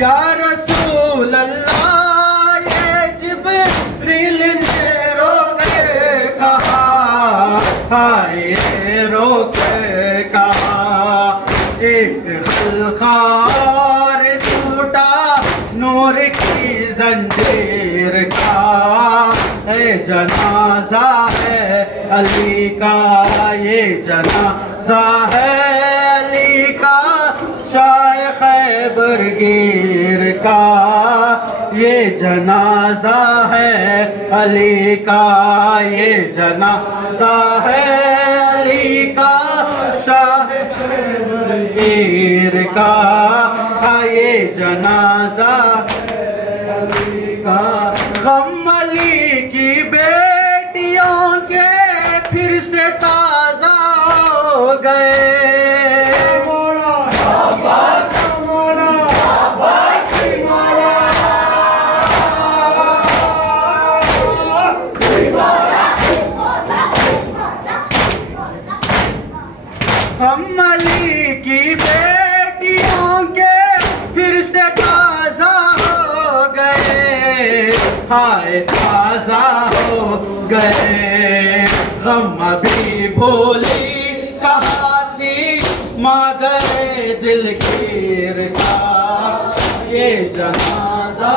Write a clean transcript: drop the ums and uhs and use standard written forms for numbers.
या रसूल अल्लाह ये जिब्रील ने रोके कहा, हाय रोके कहा। एक खलखार टूटा नूर की जंजीर का, ये जनाजा है अली का, ये जनाजा है अली का, शाह खैबर गिर का, ये जनाजा है अली का, ये जनाजा है अली का, शाह खैबर गिर का, ये जनाजा अली का। गम अली की बेटियों के फिर से ताजा हो गए, हम अली की बेटियों के फिर से ताजा हो गए, हाय ताजा हो गए। गम अभी भोली कहा थी मादर दिलगीर का, ये जनाजा